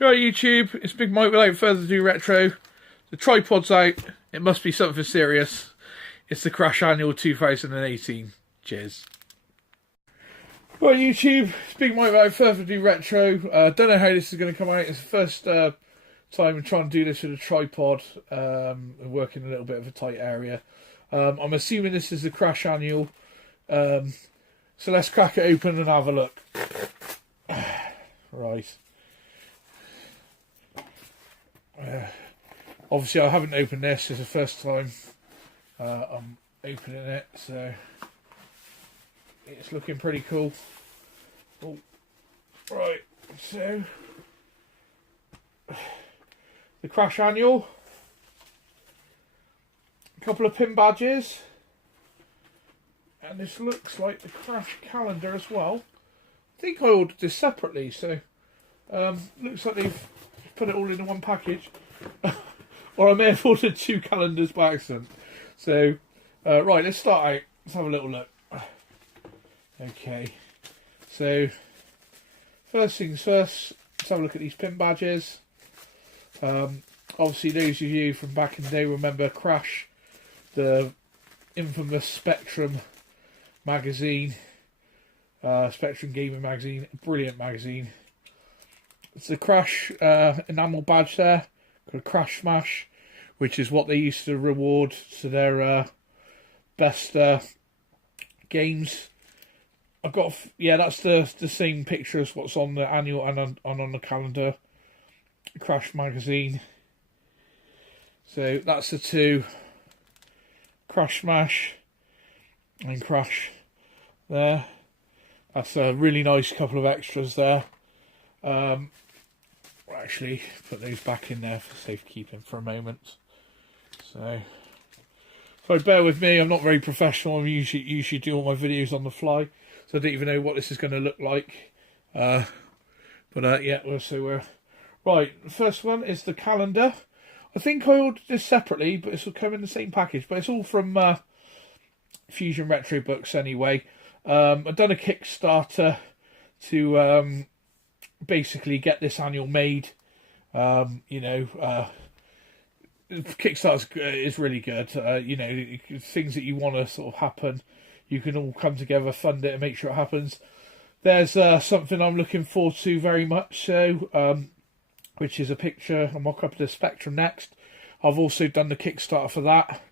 Right, YouTube, it's Big Mike without further ado retro. The tripod's out. It must be something serious. It's the Crash Annual 2018. Cheers. Right, YouTube, it's Big Mike without further ado retro. Don't know how this is going to come out. It's the first time I'm trying to do this with a tripod and work in a little bit of a tight area. I'm assuming this is the Crash Annual. So let's crack it open and have a look. Right. Obviously I haven't opened this, it's the first time I'm opening it, so it's looking pretty cool. Oh, right, so the Crash Annual, a couple of pin badges, and this looks like the Crash calendar as well. I think I ordered this separately, so looks like they've put it all in one package. Or I may have ordered two calendars by accident. So, right, let's start out. Let's have a little look. Okay. So, first things first, let's have a look at these pin badges. Obviously, those of you from back in the day remember Crash, the infamous Spectrum magazine. Spectrum Gaming magazine. Brilliant magazine. It's the Crash enamel badge there. Got a Crash Smash, which is what they used to reward to their best games. I've got, yeah, that's the same picture as what's on the annual and on the calendar. Crash magazine. So that's the two. Crash Smash and Crash there. That's a really nice couple of extras there. We'll actually put those back in there for safekeeping for a moment. So bear with me, I'm not very professional. I usually do all my videos on the fly, so I don't even know what this is going to look like. Yeah, so we're right. The first one is the calendar. I think I ordered this separately, but this will come in the same package. But it's all from Fusion Retro Books anyway. I've done a Kickstarter to basically get this annual made. Kickstarter is really good. Things that you want to sort of happen, you can all come together, fund it, and make sure it happens. There's something I'm looking forward to very much so, which is a picture, a mock-up of the Spectrum next. I've also done the Kickstarter for that,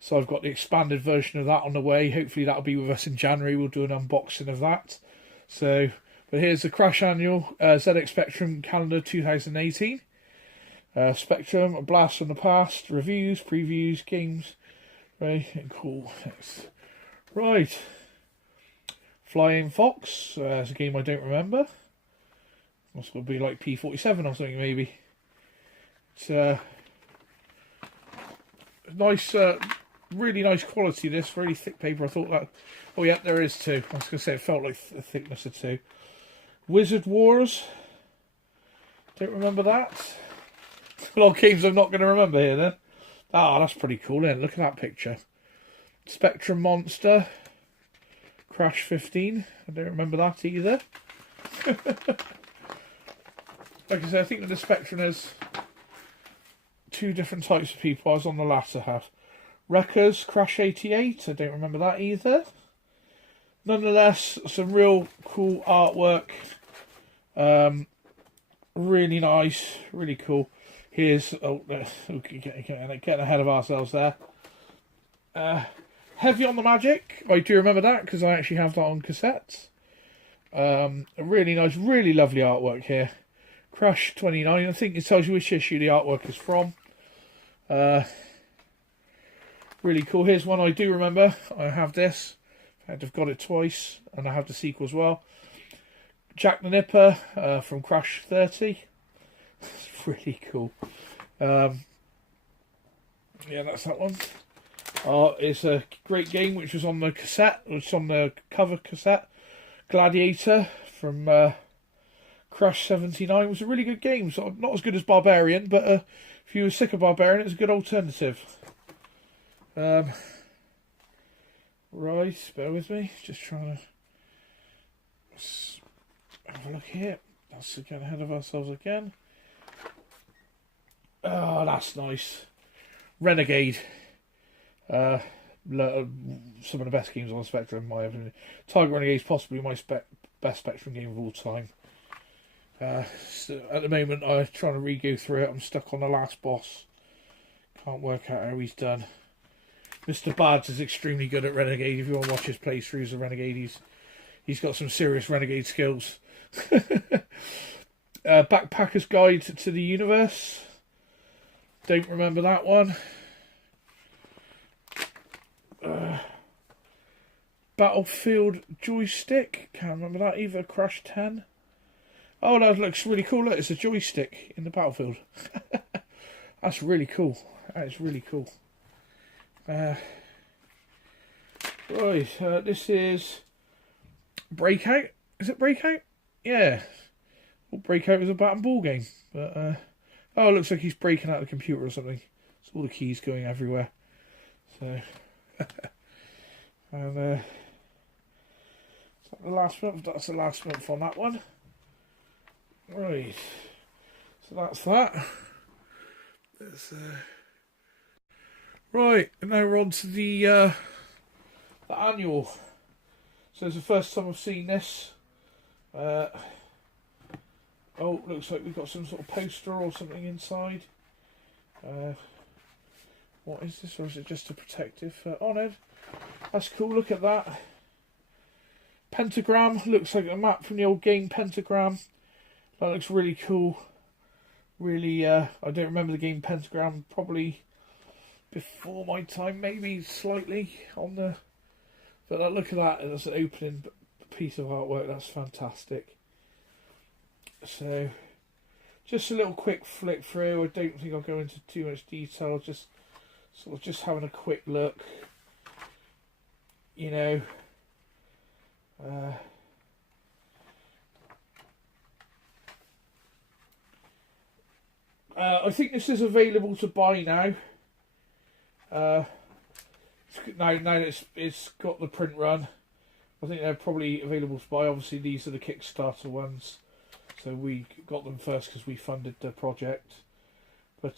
so I've got the expanded version of that on the way. Hopefully that'll be with us in January. We'll do an unboxing of that. So, but here's the Crash Annual ZX Spectrum Calendar 2018. Spectrum, a blast from the past, reviews, previews, games. Very cool. Right. Flying Fox. It's a game I don't remember. It's going to be like P47 or something maybe. It's nice, really nice quality. This really thick paper. I thought that. Oh yeah, there is two. I was going to say it felt like the thickness of two. Wizard Wars. Don't remember that. A lot of games I'm not going to remember here then. Ah, that's pretty cool then. Look at that picture. Spectrum Monster. Crash 15. I don't remember that either. Like I said, I think that the Spectrum has two different types of people. I was on the latter half. Wreckers, Crash 88. I don't remember that either. Nonetheless, some real cool artwork. Really nice, really cool. Here's getting ahead of ourselves there. Heavy on the Magic. I do remember that because I actually have that on cassette. Really nice, really lovely artwork here. Crash 29. I think it tells you which issue the artwork is from. Really cool. Here's one I do remember. I have this. In fact, I've got it twice, and I have the sequel as well. Jack the Nipper from Crash 30. It's really cool. Yeah, that's that one. It's a great game which was on the cassette, which on the cover cassette. Gladiator from Crash 79 was a really good game. Sort of not as good as Barbarian, but if you were sick of Barbarian, it's a good alternative. Right, bear with me. Just trying to have a look here. Let's get ahead of ourselves again. Oh, that's nice. Renegade. Some of the best games on the Spectrum, in my opinion. Tiger Renegade is possibly my best Spectrum game of all time. So at the moment, I'm trying to re-go through it. I'm stuck on the last boss. Can't work out how he's done. Mr. Bads is extremely good at Renegade. If you want to watch his playthroughs of Renegade, he's got some serious Renegade skills. Backpacker's Guide to the Universe. Don't remember that one. Battlefield joystick. Can't remember that either. Crash 10. Oh, that looks really cool. Look, it's a joystick in the Battlefield. That's really cool. That is really cool. Right, this is Breakout. Is it Breakout? Yeah. Well, Breakout is a bat and ball game. But, oh, it looks like he's breaking out the computer or something. It's all the keys going everywhere. So, and is that the last month? That's the last month on that one. Right. So that's that. Right, and now we're on to the annual. So it's the first time I've seen this. Oh, looks like we've got some sort of poster or something inside. What is this, or is it just a protective honoured? That's cool, look at that. Pentagram, looks like a map from the old game Pentagram. That looks really cool. Really, I don't remember the game Pentagram, probably before my time, maybe slightly on the... But look at that, that's an opening piece of artwork, that's fantastic. So, just a little quick flick through. I don't think I'll go into too much detail, just sort of just having a quick look. You know, I think this is available to buy now. Now it's got the print run. I think they're probably available to buy. Obviously, these are the Kickstarter ones, so we got them first because we funded the project. But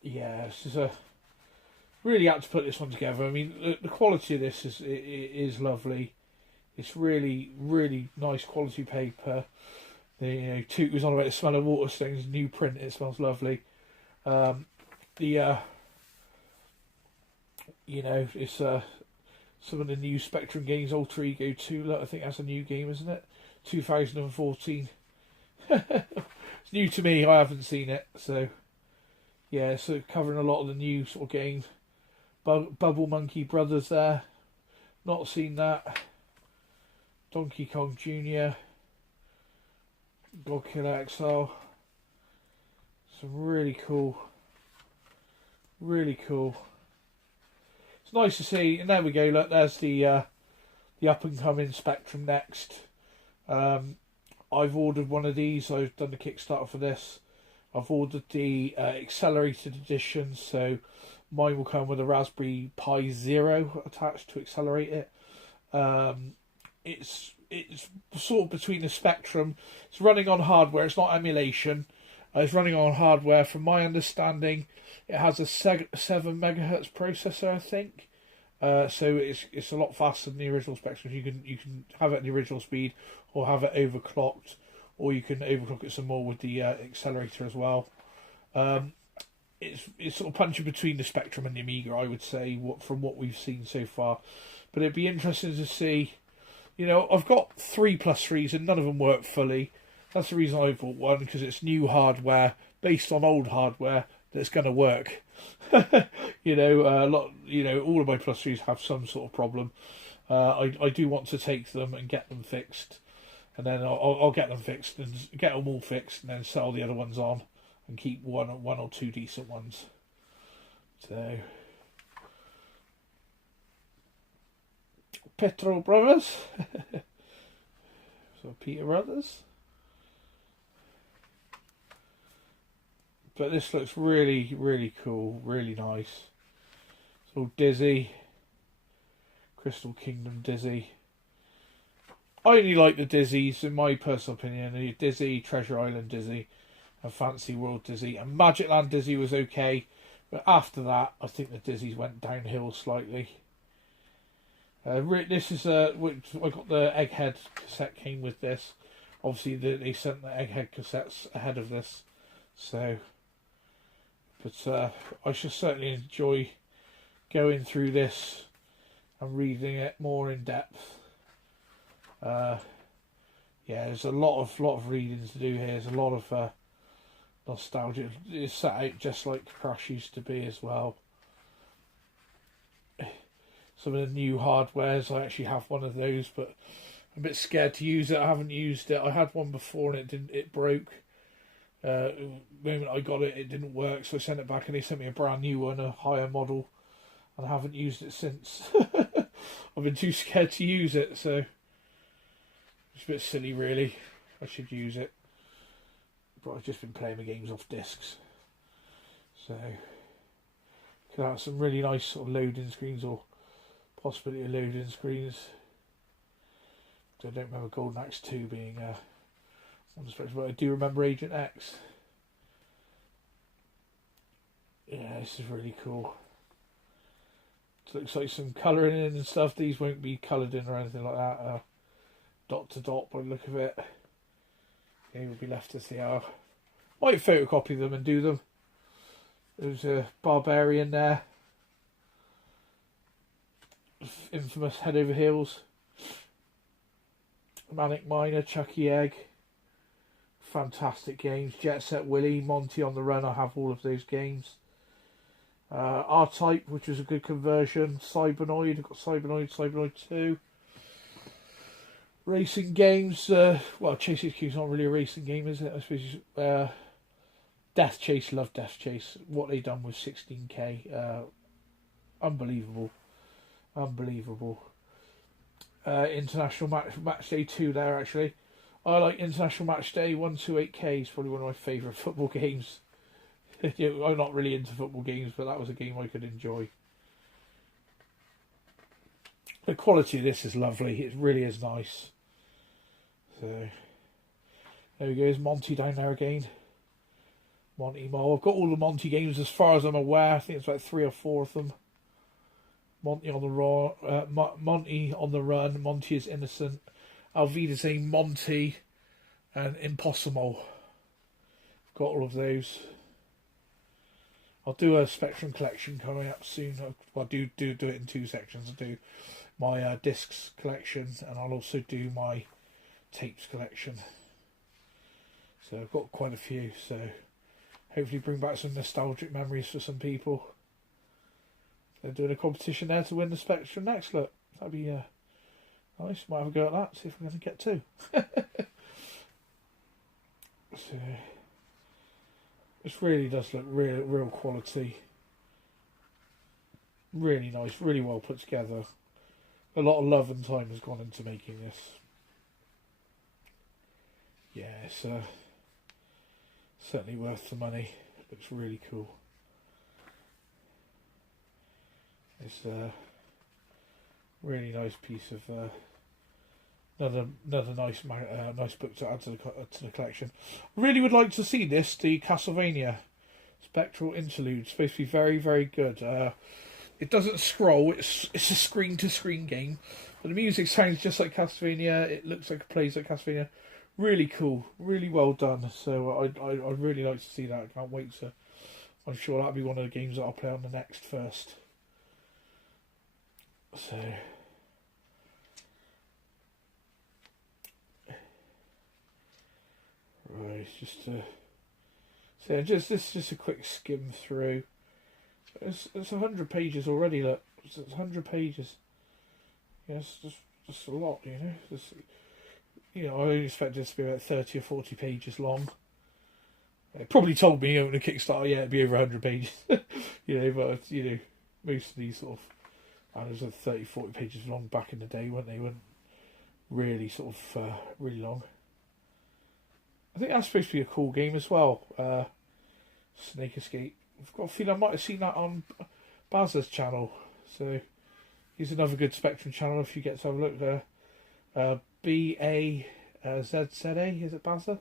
yeah, this is a really had to put this one together. I mean, the quality of this is lovely. It's really, really nice quality paper. Toot was on about the smell of water stones, new print, it smells lovely. It's some of the new Spectrum games, Alter Ego 2, look, I think that's a new game, isn't it? 2014. It's new to me, I haven't seen it, so yeah, so covering a lot of the new sort of games. Bubble Monkey Brothers there, not seen that. Donkey Kong Jr., God Killer XL. Some really cool. It's nice to see, and there we go, look, there's the up and coming Spectrum Next. I've ordered one of these, I've done the Kickstarter for this. I've ordered the accelerated edition, so mine will come with a Raspberry Pi Zero attached to accelerate it. It's sort of between the Spectrum. It's running on hardware, it's not emulation. It's running on hardware. From my understanding, it has a 7 megahertz processor, I think. So it's a lot faster than the original Spectrum. You can have it at the original speed, or have it overclocked, or you can overclock it some more with the accelerator as well. It's sort of punching between the Spectrum and the Amiga, I would say, from what we've seen so far. But it'd be interesting to see. I've got 3+3s and none of them work fully. That's the reason I bought one, because it's new hardware based on old hardware that's going to work. All of my +3s have some sort of problem. I do want to take them and get them fixed, and then I'll get them fixed and get them all fixed, and then sell the other ones on and keep one or two decent ones. So, Petro Brothers, so Peter Brothers. But this looks really, really cool, really nice. It's all Dizzy, Crystal Kingdom Dizzy. I only like the Dizzies, in my personal opinion. The Dizzy, Treasure Island Dizzy. and Fantasy World Dizzy. And Magic Land Dizzy was okay, but after that, I think the Dizzies went downhill slightly. This is which I got the Egghead cassette came with this. Obviously, they sent the Egghead cassettes ahead of this, so. But I should certainly enjoy going through this and reading it more in depth. Yeah, there's a lot of readings to do here. There's a lot of nostalgia. It's set out just like Crash used to be as well. Some of the new hardwares, I actually have one of those, but I'm a bit scared to use it. I haven't used it. I had one before and it broke. The moment I got it, it didn't work, so I sent it back and they sent me a brand new one, a higher model, and I haven't used it since. I've been too scared to use it, so it's a bit silly really. I should use it, but I've just been playing the games off discs. So could have some really nice sort of loading screens or possibility of loading screens. I don't remember Golden Axe 2 being on the spectrum, but I do remember Agent X. Yeah, this is really cool. It looks like some colouring in and stuff. These won't be coloured in or anything like that. Dot to dot by the look of it. They will be left as they are. Might photocopy them and do them. There's a Barbarian there. Infamous Head Over Heels. Manic Miner, Chucky Egg. Fantastic games. Jet Set Willy, Monte on the Run. I have all of those games. R-Type, which was a good conversion. Cybernoid. I've got Cybernoid 2. Racing games. Well, Chase HQ is not really a racing game, is it? I suppose. Death Chase. Love Death Chase. What they done with 16K. Unbelievable. International match Day 2 there, actually. I like International Match Day 128K. Is probably one of my favourite football games. I'm not really into football games, but that was a game I could enjoy. The quality of this is lovely. It really is nice. So there we go. There's Monty down there again. Monty Mole. I've got all the Monty games as far as I'm aware. I think it's about 3 or 4 of them. Monty on the Monty on the Run. Monty is Innocent. Alvida's a Monty and Impossible. Got all of those. I'll do a Spectrum collection coming up soon. I'll do it in 2 sections. I'll do my discs collection and I'll also do my tapes collection. So I've got quite a few. So hopefully bring back some nostalgic memories for some people. They're doing a competition there to win the Spectrum next. Look, that'd be nice. Might have a go at that. See if we're going to get 2. So this really does look real quality. Really nice. Really well put together. A lot of love and time has gone into making this. Yeah, it's certainly worth the money. Looks really cool. It's a really nice piece of another nice book to add to the collection. I really would like to see this, the Castlevania Spectral Interlude. It's supposed to be very, very good. It doesn't scroll. It's a screen-to-screen game, but the music sounds just like Castlevania. It looks like it plays like Castlevania. Really cool, really well done. So I'd really like to see that. I can't wait to. I'm sure that'll be one of the games that I'll play on the next first. So right, just a quick skim through. It's 100 pages already. Look, it's 100 pages. Yes, just a lot, you know. I only expected it to be about 30 or 40 pages long. It probably told me on the Kickstarter, yeah, it'd be over 100 pages. But most of these sort of. And it was 30, 40 pages long back in the day, weren't they? Weren't really sort of really long. I think that's supposed to be a cool game as well. Snake Escape. I've got a feeling I might have seen that on Bazza's channel. So he's another good Spectrum channel if you get to have a look there. BAZZA, is it Bazza?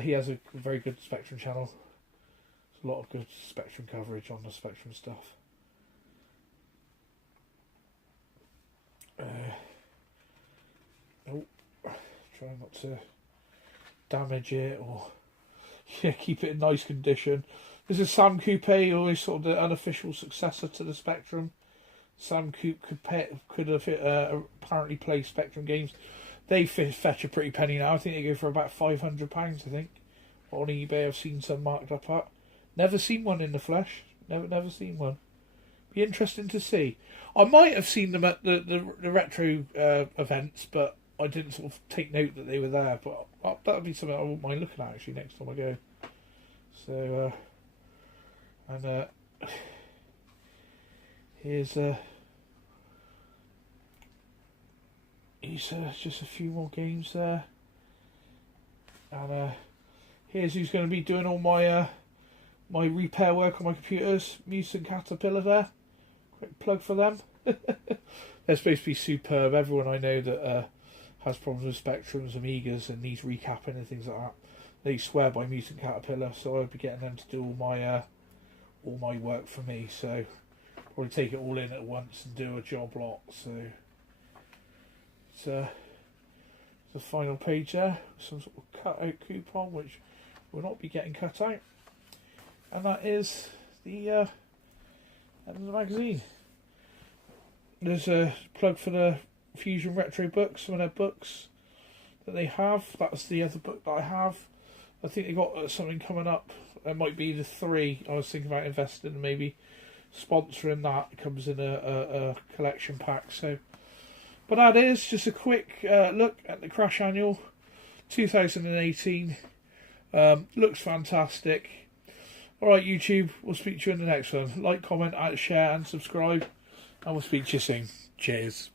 He has a very good Spectrum channel. There's a lot of good Spectrum coverage on the Spectrum stuff. Try not to damage it or keep it in nice condition. This is Sam Coupe, always sort of the unofficial successor to the Spectrum. Sam Coupe could apparently play Spectrum games. They fetch a pretty penny now. I think they go for about £500, I think. On eBay, I've seen some marked up at. Never seen one in the flesh. Never seen one. Be interesting to see. I might have seen them at the retro events, but I didn't sort of take note that they were there. But that would be something I wouldn't mind looking at actually next time I go. So, here's just a few more games there, and here's who's going to be doing all my my repair work on my computers. Muse and Caterpillar there. Quick plug for them. They're supposed to be superb. Everyone I know that has problems with Spectrums, Amigas, and needs recapping and things like that, they swear by Muse and Caterpillar. So I'll be getting them to do all my work for me. So probably take it all in at once and do a job lot. So it's the final page there. Some sort of cut out coupon which will not be getting cut out. And that is the end of the magazine. There's a plug for the Fusion Retro books, some of their books that they have. That's the other book that I have. I think they got something coming up. It might be the 3. I was thinking about investing and maybe sponsoring that. It comes in a collection pack. So, but that is just a quick look at the Crash Annual 2018. Looks fantastic. Alright YouTube, we'll speak to you in the next one. Like, comment, share and subscribe, and we'll speak to you soon. Cheers.